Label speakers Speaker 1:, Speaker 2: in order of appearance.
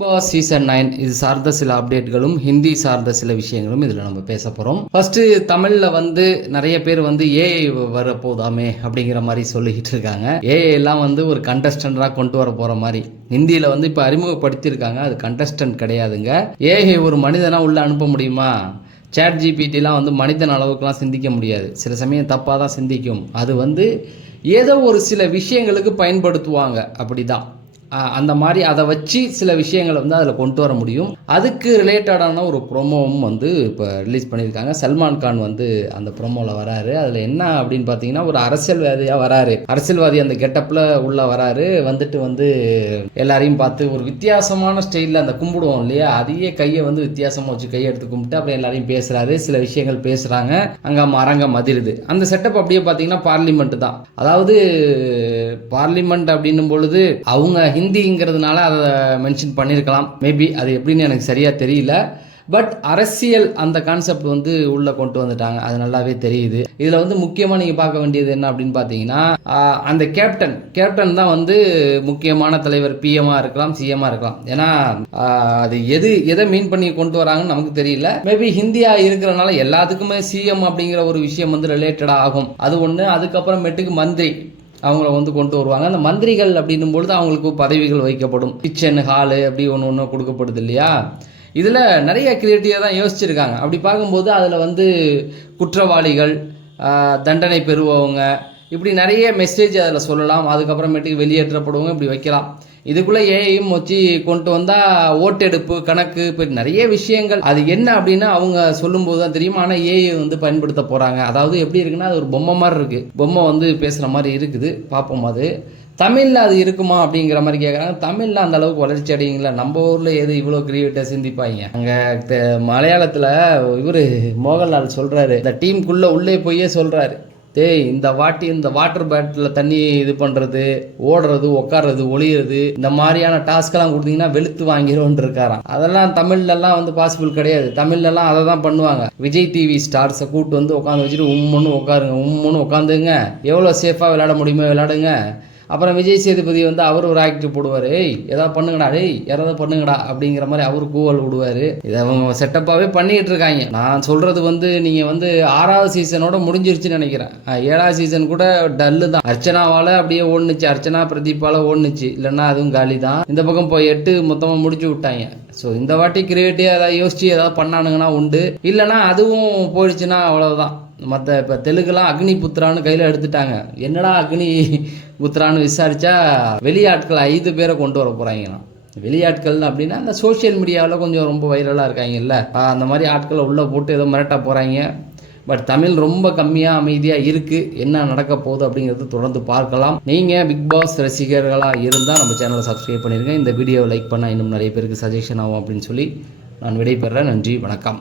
Speaker 1: Boss season nine இது சார்ந்த சில அப்டேட்களும் ஹிந்தி சார்ந்த சில விஷயங்களும் இதில் நம்ம பேச போகிறோம் ஃபர்ஸ்ட் தமிழில் வந்து நிறைய பேர் வந்து ஏஐ வரப்போதாமே அப்படிங்கிற மாதிரி சொல்லிக்கிட்டு இருக்காங்க. ஏஐ எல்லாம் வந்து ஒரு கண்டஸ்டண்டாக கொண்டு வர போகிற மாதிரி. ஹிந்தியில் வந்து இப்போ அறிமுகப்படுத்தியிருக்காங்க அது கண்டஸ்டன்ட் கிடையாதுங்க. ஏஐ ஒரு மனிதனாக உள்ளே அனுப்ப முடியுமா? சேட் ஜிபிடிலாம் வந்து மனிதன் அளவுக்குலாம் சிந்திக்க முடியாது. சில சமயம் தப்பாக தான் சிந்திக்கும். அது வந்து ஏதோ ஒரு சில விஷயங்களுக்கு பயன்படுத்துவாங்க. அப்படி தான் அந்த மாதிரி அதை வச்சு சில விஷயங்களை வந்து அதில் கொண்டு வர முடியும். அதுக்கு ரிலேட்டடான ஒரு ப்ரோமோவும் வந்து இப்போ ரிலீஸ் பண்ணியிருக்காங்க. சல்மான் கான் வந்து அந்த ப்ரோமோவில் வராரு. அதில் என்ன அப்படின்னு பார்த்தீங்கன்னா ஒரு அரசியல்வாதியாக வராரு. அரசியல்வாதி அந்த கெட்டப்பில் உள்ளே வராரு. வந்துட்டு வந்து எல்லாரையும் பார்த்து ஒரு வித்தியாசமான ஸ்டைலில் அந்த கும்பிடுவோம் இல்லையா? அதையே கையை வந்து வித்தியாசமாக வச்சு கையை எடுத்து கும்பிட்டு அப்புறம் எல்லாரையும் பேசுகிறாரு சில விஷயங்கள் பேசுகிறாங்க அங்கே மரங்க மதிருது அந்த செட்டப் அப்படியே பார்த்தீங்கன்னா பார்லிமெண்ட் தான். அதாவது பார்லிமெண்ட் அப்படின்னும் பொழுது அவங்க ஹிந்திங்கிறதுனால அதை மென்ஷன் பண்ணியிருக்கலாம் மேபி அது எப்படின்னு எனக்கு சரியாக தெரியல. பட் அரசியல் அந்த கான்செப்ட் வந்து உள்ளே கொண்டு வந்துட்டாங்க. அது நல்லாவே தெரியுது. இதில் வந்து முக்கியமாக நீங்கள் பார்க்க வேண்டியது என்ன அப்படின்னு பார்த்தீங்கன்னா அந்த கேப்டன் கேப்டன் தான் வந்து முக்கியமான தலைவர் பிஎம்மாக இருக்கலாம் சிஎம்மாக இருக்கலாம். ஏன்னா அது எது எதை மீன் பண்ணி கொண்டு வராங்கன்னு நமக்கு தெரியல. மேபி ஹிந்தியா இருக்கிறனால எல்லாத்துக்குமே சிஎம் அப்படிங்கிற ஒரு விஷயம் வந்து ரிலேட்டடாக ஆகும். அது ஒன்று அதுக்கப்புறமேட்டுக்கு மந்திரி. அவங்கள வந்து கொண்டு வருவாங்க. அந்த மந்திரிகள் அப்படின்னும் பொழுது அவங்களுக்கு பதவிகள் வைக்கப்படும். கிச்சன் ஹாலு அப்படி ஒன்று ஒன்று கொடுக்கப்படுது இல்லையா? இதில் நிறைய கிரியேட்டிவாக தான் யோசிச்சுருக்காங்க. அப்படி பார்க்கும்போது அதில் வந்து குற்றவாளிகள் தண்டனை பெறுபவங்க இப்படி நிறைய மெசேஜ் அதில் சொல்லலாம். அதுக்கப்புறமேட்டுக்கு வெளியேற்றப்படுவங்க இப்படி வைக்கலாம். இதுக்குள்ளே ஏஐயும் வச்சு கொண்டு வந்தால் ஓட்டெடுப்பு கணக்கு இப்போ நிறைய விஷயங்கள். அது என்ன அப்படின்னா அவங்க சொல்லும்போது தான் தெரியும் ஆனால் ஏஐ வந்து பயன்படுத்த போகிறாங்க அதாவது எப்படி இருக்குன்னா அது ஒரு பொம்மை மாதிரி இருக்குது பொம்மை வந்து பேசுகிற மாதிரி இருக்குது. பார்ப்போம் அது. தமிழில் அது இருக்குமா அப்படிங்கிற மாதிரி கேட்குறாங்க தமிழில் அந்த அளவுக்கு வளர்ச்சி அடையுங்களா? நம்ம ஊரில் எது இவ்வளோ கிரியேட்டாக சிந்திப்பாங்க? அங்கே மலையாளத்தில் இவர் மோகன்லால் சொல்கிறாரு இந்த டீமுக்குள்ளே உள்ளே போயே சொல்கிறாரு டேய் இந்த வாட்டி இந்த வாட்டர் பேட்டில் தண்ணி இது பண்ணுறது ஓடுறது உட்கார்றது ஒளியிறது இந்த மாதிரியான டாஸ்க்கெல்லாம் கொடுத்தீங்கன்னா வெளுத்து வாங்கிடும்னு இருக்காராம். அதெல்லாம் தமிழ்லலாம் வந்து பாசிபிள் கிடையாது. தமிழ்லலாம் அதை தான் பண்ணுவாங்க. விஜய் டிவி ஸ்டார்ஸை கூப்பிட்டு வந்து உட்காந்து வச்சுட்டு உம்முன்னு உட்காருங்க உம்முன்னு உட்காந்துங்க எவ்வளோ சேஃபாக விளையாட முடியுமோ விளையாடுங்க. அப்புறம் விஜய் சேதுபதி வந்து அவர் ஒரு ஆக்டிவ் போடுவார். ஏதாவது பண்ணுங்கடா. டேய் யாராவது பண்ணுங்கடா. அப்படிங்கிற மாதிரி அவர் கூவல் விடுவார். இதை அவங்க செட்டப்பாகவே பண்ணிக்கிட்டு இருக்காங்க. நான் சொல்கிறது வந்து நீங்கள் வந்து ஆறாவது சீசனோட முடிஞ்சிருச்சுன்னு நினைக்கிறேன். ஏழாவது சீசன் கூட டல்லு தான். அர்ச்சனாவால் அப்படியே ஓடுனுச்சு. அர்ச்சனா பிரதீப்பால் ஓடுனுச்சு. இல்லைன்னா அதுவும் காலி தான். இந்த பக்கம் இப்போ எட்டு மொத்தமாக முடிச்சு விட்டாங்க. ஸோ இந்த வாட்டி கிரியேட்டிவாக ஏதாவது யோசிச்சு ஏதாவது பண்ணானுங்கன்னா உண்டு. இல்லைன்னா அதுவும் போயிடுச்சுன்னா அவ்வளோதான் மற்ற இப்போ தெலுங்குலாம் அக்னி புத்திரான்னு கையில் எடுத்துட்டாங்க. என்னடா அக்னி புத்திரான்னு விசாரித்தா வெளியாட்கள் ஐந்து பேரை கொண்டு வர போகிறாங்களாம் வெளியாட்கள் அப்படின்னா அந்த சோஷியல் மீடியாவில் கொஞ்சம் ரொம்ப வைரலாக இருக்காங்கல்ல. அந்த மாதிரி ஆட்களை உள்ளே போட்டு ஏதோ மிரட்ட போகிறாங்க பட் தமிழ் ரொம்ப கம்மியாக அமைதியாக இருக்குது என்ன நடக்க போகுது அப்படிங்கிறது தொடர்ந்து பார்க்கலாம். நீங்கள் பிக் பாஸ் ரசிகர்களாக இருந்தால் நம்ம சேனலை சப்ஸ்கிரைப் பண்ணிடுங்க இந்த வீடியோவை லைக் பண்ணால் இன்னும் நிறைய பேருக்கு சஜஷன் ஆகும் அப்படின்னு சொல்லி நான் விடைபெறேன். நன்றி வணக்கம்.